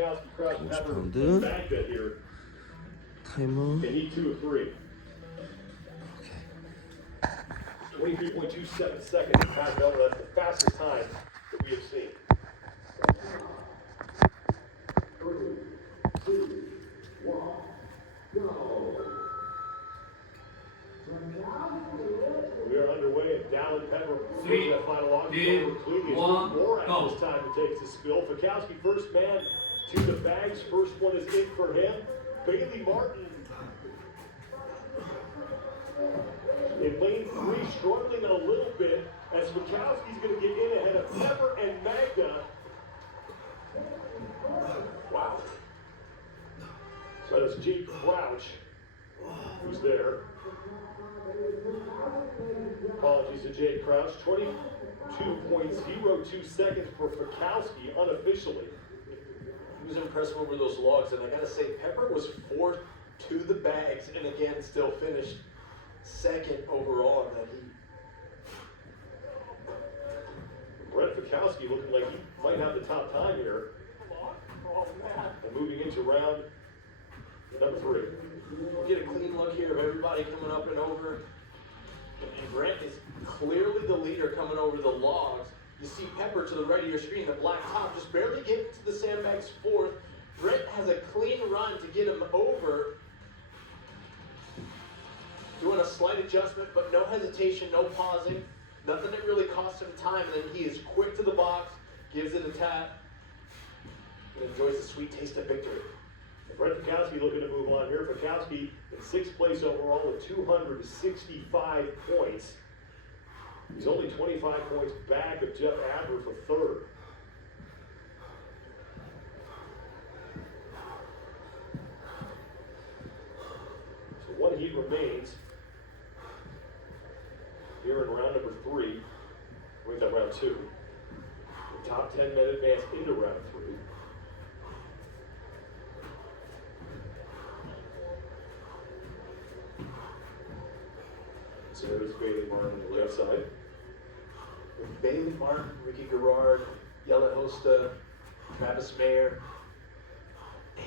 50파운드 타이머. 오케이. 23.27 seconds. Pat Velma, that's the fastest time that we have seen. 3, 2, 1, go. We are underway at Dallin Pepper. 3, that final log. 2, 1, more go. at this time it takes to spill. Fikowski first man to the bags. First one is in for him. Bailey Martin in lane 3, struggling a little bit as Fikowski's going to get in ahead of Pepper and Magda. Wow. So that's Jake Crouch who's there. Apologies to Jake Crouch. 22.02 seconds for Fikowski unofficially. He was impressive over those logs, and I gotta say, Pepper was fourth to the bags, and again, still finished second overall in that heat. Brett Fikowski looking like he might have the top time here. And moving into round number 3. We'll get a clean look here of everybody coming up and over. And Brent is clearly the leader coming over the logs. You see Pepper to the right of your screen, the black top, just barely getting to the sandbags fourth. Brent has a clean run to get him over. Doing a slight adjustment, but no hesitation, no pausing. Nothing that really costs him time, and then he is quick to the box, gives it a tap, and enjoys the sweet taste of victory. Brett Fikowski looking to move on here. Fikowski in 6th place overall with 265 points. He's only 25 points back of Jeff Adler for 3rd. So one heat remains here in round number 3. Wait, that round 2. The top 10 men advance into round 3. So there's Bailey Martin on the left side. With Bailey Martin, Ricky Garrard, Yella Hosta, Travis Mayer,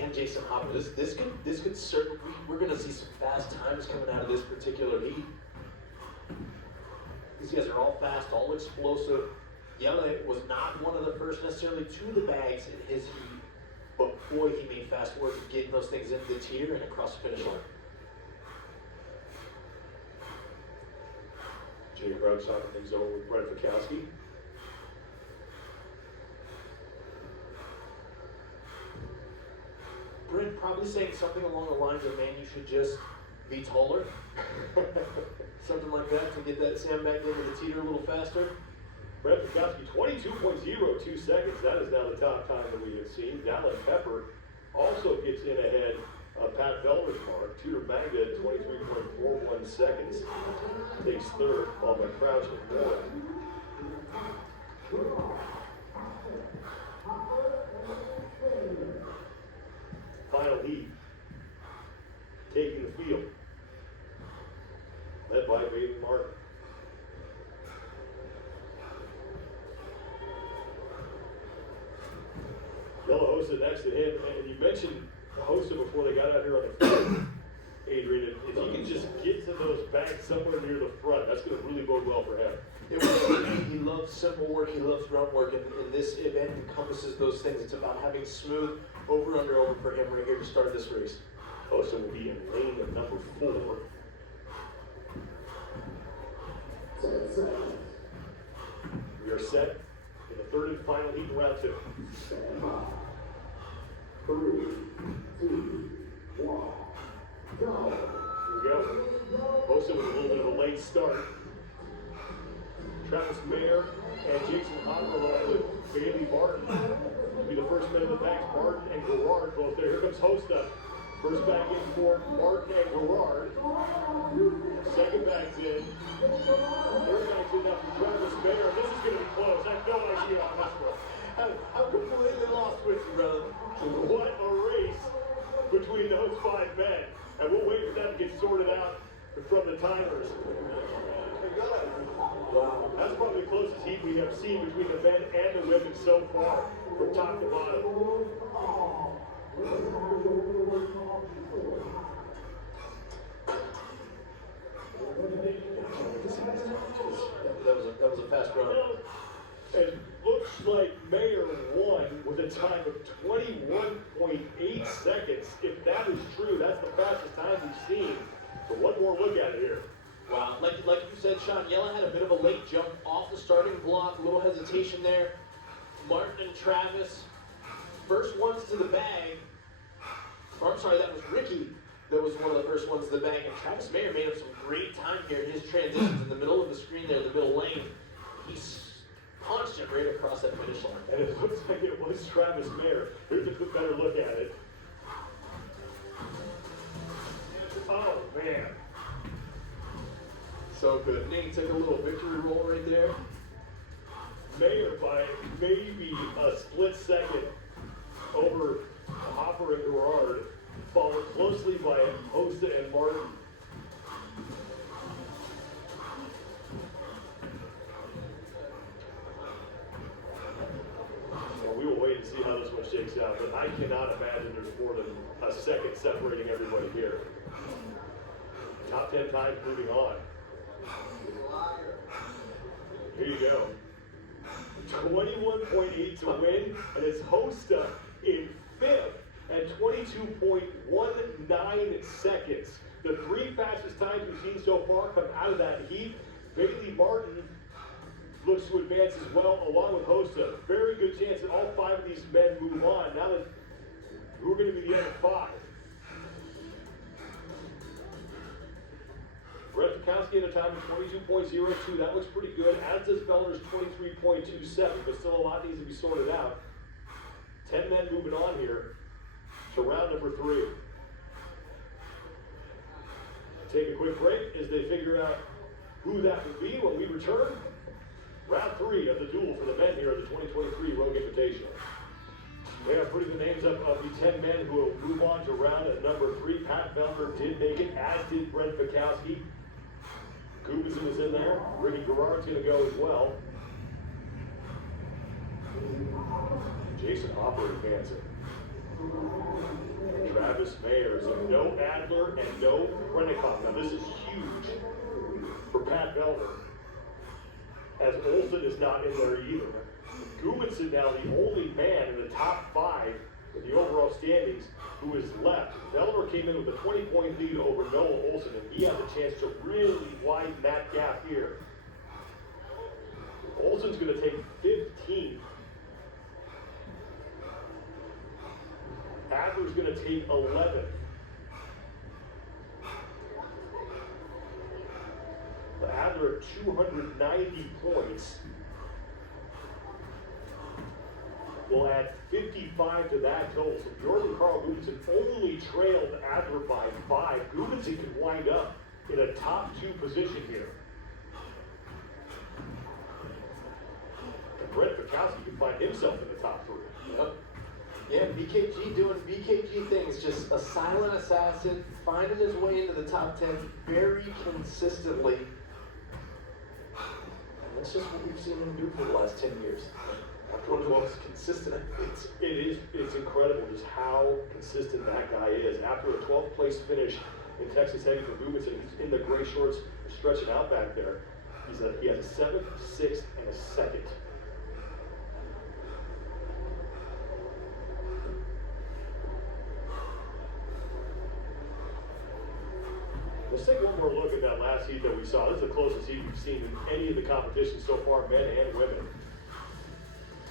and Jason Hopper. This could certainly, we're going to see some fast times coming out of this particular heat. These guys are all fast, all explosive. Yella was not one of the first necessarily to the bags in his heat, but boy, he made fast work of getting those things into the tier and across the finish line. Jake Crouch talking things over with Brett Fikowski. Brent probably saying something along the lines of, man, you should just be taller. Something like that to get that sandbag into the teeter a little faster. Brett Fikowski, 22.02 seconds. That is now the top time that we have seen. Dallin Pepper also gets in ahead of Pat Velmer's mark. Tudor Magda at 23.41 seconds. Takes 3rd, followed by Crouch and Moore. Final heat. Taking the field. Led by Bailey Martin. Yellow Hosta next to him, and you mentioned Hosta before they got out here on the front. Adrian, if he can just get to those bags somewhere near the front, that's going to really bode well for him. He loves simple work, he loves grunt work, and this event encompasses those things. It's about having smooth over, under, over for him right here to start this race. Hosta will be in lane number 4. We are set in the 3rd and final heat in round 2. 3, 2, 1, go. Here we go. Hosta with a little bit of a late start. Travis Mayer and Jason Hopper along with Bailey Martin will be the first men in the back. Martin and Garrard both there. Here comes Hosta. First back in for Martin and Garrard. Second back's in. Third back's in now for Travis Mayer. This is going to be close. I have no idea on this one. I'm completely lost with you, brother. What a race between those 5 men. And we'll wait for that to get sorted out from the timers. Wow. That's probably the closest heat we have seen between the men and the women so far, from top to bottom. 21.8 seconds. If that is true, that's the fastest time we've seen. So one more look at it here. Wow, like you said, Sean, Yella had a bit of a late jump off the starting block, a little hesitation there. Martin and Travis, first ones to the bag. Or I'm sorry, that was Ricky that was one of the first ones to the bag. And Travis Mayer made up some great time here in his transitions in the middle of the screen there, the middle lane. He's punched it right across that finish line. And it looks like it was Travis Mayer. Here's a better look at it. Oh, man. So good. Nate took a little victory roll right there. Mayer by maybe a split second over Hopper and Gerard, followed closely by Hosta and Martin. Well, we will wait and see how this one shakes out, but I cannot imagine there's more than a second separating everybody here. Top 10 times moving on. Here you go. 21.8 to win, and it's Hosta in fifth at 22.19 seconds. The three fastest times we've seen so far come out of that heat. Bailey Martin looks to advance as well, along with Hosta. Very good chance that all five of these men move on. Now that who are going to be the other five? Brett Bukowski at a time of 22.02. That looks pretty good. As does Fellner's 23.27, but still a lot needs to be sorted out. 10 men moving on here to round number 3. Take a quick break as they figure out who that would be when we return. Round 3 of the duel for the men here at the 2023 Rogue Invitational. They are putting the names up of the 10 men who will move on to round at number 3. Pat Fellner did make it, as did Brent Bukowski. Gubinson is in there. Ricky Gerard's going to go as well. Jason Hopper advancing. Travis Mayer. So no Adler and no Brennicoff. Now this is huge for Pat Fellner, as Olsen is not in there either. Gubinson now the only man in the top 5 in the overall standings who is left. Fellner came in with a 20-point lead over Noah Olsen, and he has a chance to really widen that gap here. Olsen's going to take 15. Adler's going to take 11. The Adler at 290 points will add 55 to that total. So Jordan Carl Gubinson only trailed Adler by 5. Gubinson can wind up in a top 2 position here. And Brent Bukowski can find himself in the top 3. Yep. Yeah, BKG doing BKG things, just a silent assassin, finding his way into the top 10 very consistently. And that's just what we've seen him do for the last 10 years. One of the most consistent athletes. It's incredible just how consistent that guy is. After a 12th place finish in Texas Heavy for Gubinson, he's in the gray shorts stretching out back there. He has a 7th, 6th, and a 2nd. Let's take one more look at that last heat that we saw. This is the closest heat we've seen in any of the competitions so far, men and women.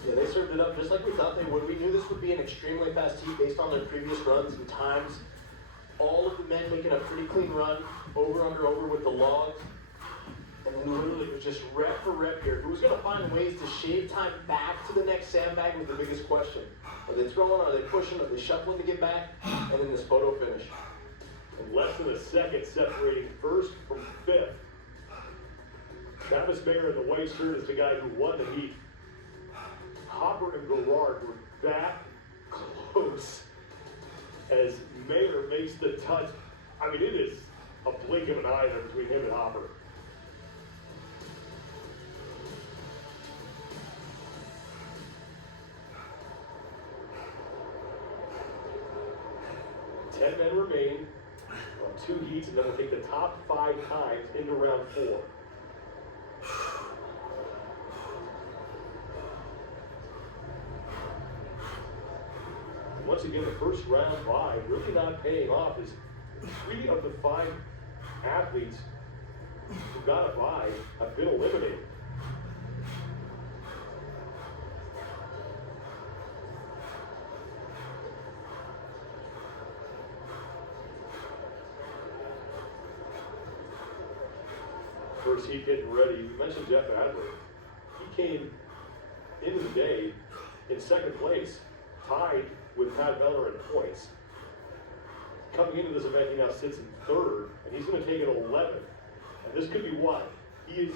Yeah, they served it up just like we thought they would. We knew this would be an extremely fast heat based on their previous runs and times. All of the men making a pretty clean run, over, under, over with the logs. And then literally it was just rep for rep here. Who's going to find ways to shave time back to the next sandbag was the biggest question. Are they throwing, are they pushing, are they shuffling to get back? And then this photo finish. And less than a second separating first from 5th. Travis Mayer in the white shirt is the guy who won the heat. Hopper and Gerard were that close as Mayer makes the touch. I mean, it is a blink of an eye there between him and Hopper. Ten men remain on 2 heats, and then we'll take the top 5 times into round 4. once again, the first round bye really not paying off as 3 of the 5 athletes who got a bye have been eliminated. First heat getting ready. You mentioned Jeff Adler. He came into the day in second place, tied with Pat Beller in points. Coming into this event, he now sits in third, and he's going to take it 11th. And this could be why. He is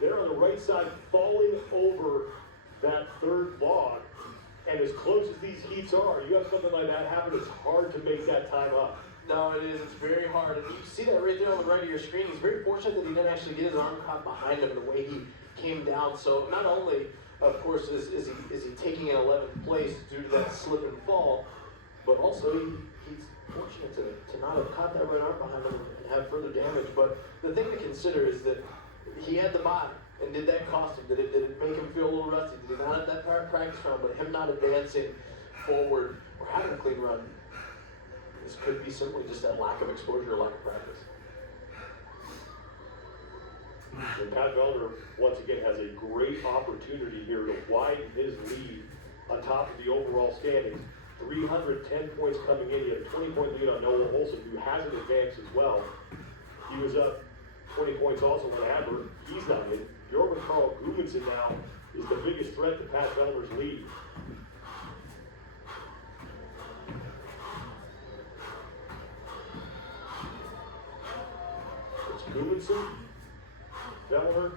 there on the right side, falling over that third log. And as close as these heats are, you have something like that happen, it's hard to make that time up. No, it is. It's very hard. And you see that right there on the right of your screen. He's very fortunate that he didn't actually get his arm caught behind him the way he came down. So not only, of course, is he taking an 11th place due to that slip and fall, but also he's fortunate to not have caught that right arm behind him and have further damage. But the thing to consider is that he had the body. And did that cost him? Did it make him feel a little rusty? Did he not have that practice round? But him not advancing forward or having a clean run, this could be simply just that lack of exposure, lack of practice. And Pat Vellner, once again, has a great opportunity here to widen his lead on top of the overall standings. 310 points coming in. He had a 20-point lead on Noah Olson, who hasn't advanced as well. He was up 20 points also on Adler. He's not in. Jorgen Carl Gudmundsson now is the biggest threat to Pat Vellner's lead. It's Gudmundsson, Vellner,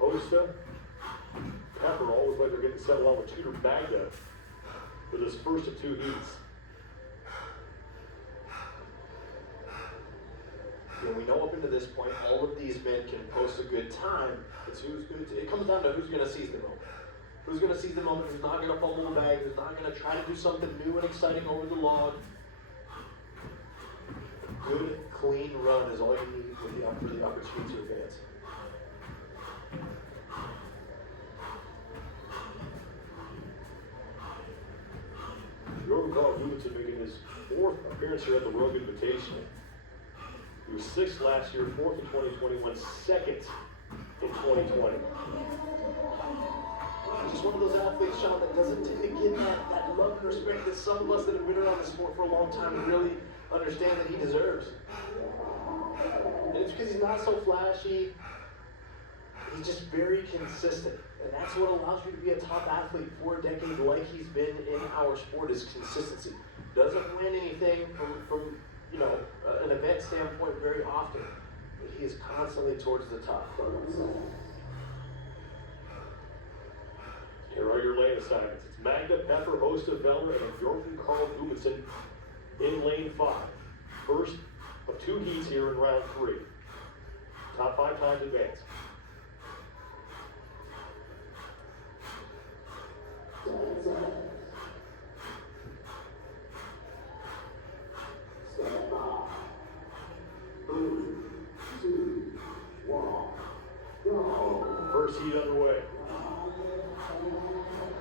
Hosta, Pepper, always like they're getting settled on with Tudor Magda for this first of 2 heats. And we know up until this point, all of these men can post a good time. It comes down to who's going to seize the moment. Who's going to seize the moment, who's not going to fumble the bag, who's not going to try to do something new and exciting over the log. A good, clean run is all you need for the opportunity to advance. Jorgen Carl Gudmundsson making his 4th appearance here at the World Invitational. He was 6th last year, 4th in 2021, 2nd in 2020. He's just one of those athletes, Sean, that doesn't tend to get that love and respect that some of us that have been around the sport for a long time really understand that he deserves. And it's because he's not so flashy. He's just very consistent. And that's what allows you to be a top athlete for a decade like he's been in our sport is consistency. Doesn't win anything from an event standpoint very often, but he is constantly towards the top. Here are your lane assignments. It's Magda, Pepper, Hosta, Vellner, and Jorgen Carl Gudmundsson in lane 5. First of 2 heats here in round 3. Top 5 times advance. First heat underway.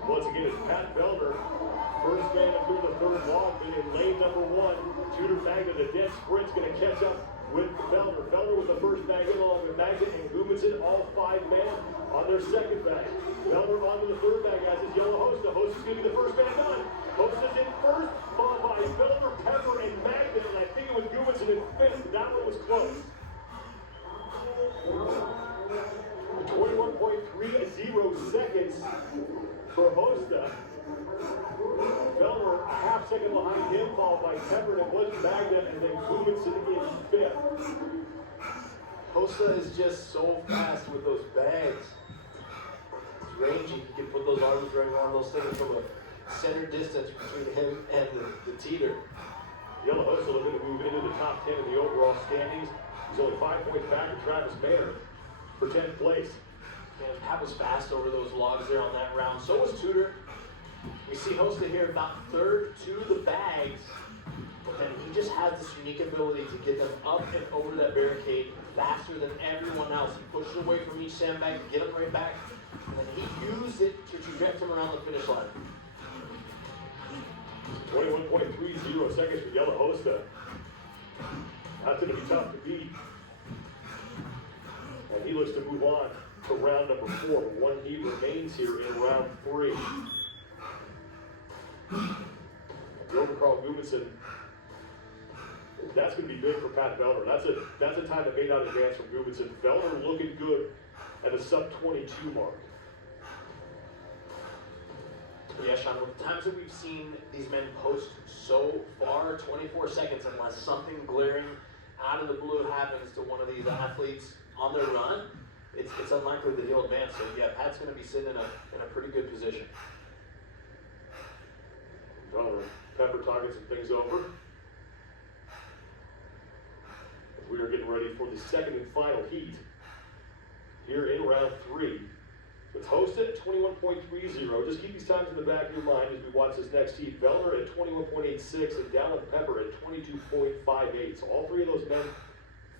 Once again, it's Pat Vellner, first man up through the third log, then in lane number 1. Tudor Magda, the dead sprint's going to catch up with Vellner. Vellner with the first bag in, along with Magda and Gudmundsson, all 5 men on their second bag. Vellner onto the third bag, guys. It's Yellow Hosta. Hosta's going to be the first bag done. Hosta's in first, followed by Vellner, Pepper, and Magda, and I think it was Gudmundsson in 5th. That one was close. 21.30 seconds for Hosta. Vellner a half second behind him, followed by Pepper, and it was Magda, and then Gudmundsson in 5th. Hosta is just so fast with those bags. It's rangy. You can put those arms right around those things from a center distance between him and the teeter. Yellow Hosta looking to move into the top 10 in the overall standings. He's only 5 points back to Travis Mayer for 10th place. Man, Pat was fast over those logs there on that round. So was Tudor. We see Hosta here about 3rd to the bags. And he just has this unique ability to get them up and over that barricade faster than everyone else. He pushes away from each sandbag to get them right back. And then he used it to traject him around the finish line. 21.30 seconds for Yellow Hosta. That's going to be tough to beat. And he looks to move on to round number 4. One heat remains here in round 3. Over Carl Gudmundsson. That's going to be big for Pat Vellner. That's a time that may not advance from Gudmundsson. Vellner looking good at a sub-22 mark. Yeah, Sean, with the times that we've seen these men post so far, 24 seconds, unless something glaring out of the blue happens to one of these athletes on their run, it's unlikely that he'll advance. So yeah, Pat's going to be sitting in a pretty good position. Pepper talking some things over. As we are getting ready for the second and final heat here in round 3. Let's host it at 21.30. Just keep these times in the back of your mind as we watch this next heat. Vellner at 21.86 and Dallin Pepper at 22.58. So all three of those men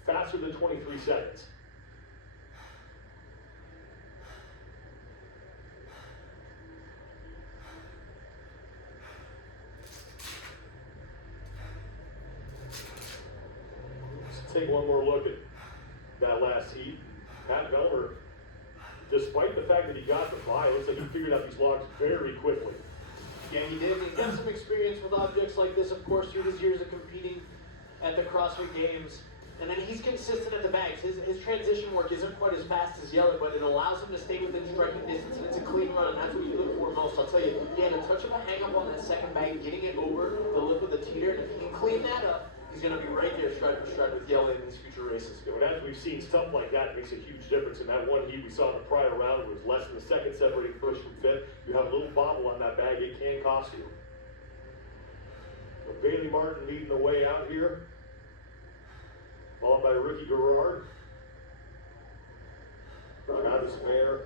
faster than 23 seconds. Let's take one more look at that last heat. Pat Vellner, despite the fact that he got the bye, it looks like he figured out these logs very quickly. Yeah, he did. He got some experience with objects like this, of course, through his years of competing at the CrossFit Games. And then he's consistent at the bags. His transition work isn't quite as fast as Yeller, but it allows him to stay within striking distance, and it's a clean run, and that's what you look for most. I'll tell you, he had a touch of a hang-up on that second bag, getting it over the lip of the teeter, and if he can clean that up, he's going to be right there stride for stride with Yeller in these future races. And as we've seen, stuff like that makes a huge difference. In that one heat we saw in the prior round, it was less than a second separating first from fifth. You have a little bobble on that bag, it can cost you. So Bailey Martin leading the way out here, followed by Ricky Garrard, Travis Mayer,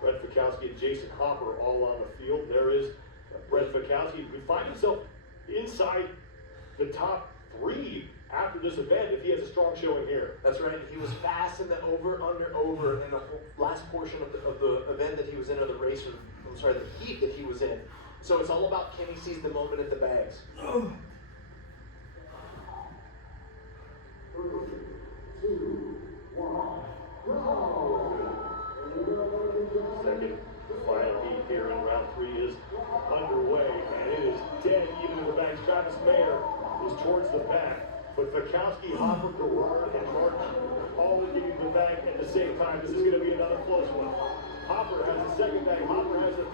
Brent Fikowski, and Jason Hopper all on the field. There is Brent Fikowski, who find himself inside the top 3 after this event if he has a strong showing here. That's right. He was fast in the over in the last portion of the event that he was in, or the race, or I'm sorry, the heat that he was in. So it's all about can he seize the moment at the bags. Second final heat here in round 3 is underway, and it is dead even in the bags. Travis Mayer is towards the back, but Fikowski, Hopper, Garrard, and Martin all looking in the back at the same time. This is going to be another close one. Hopper has the second bag. Hopper has the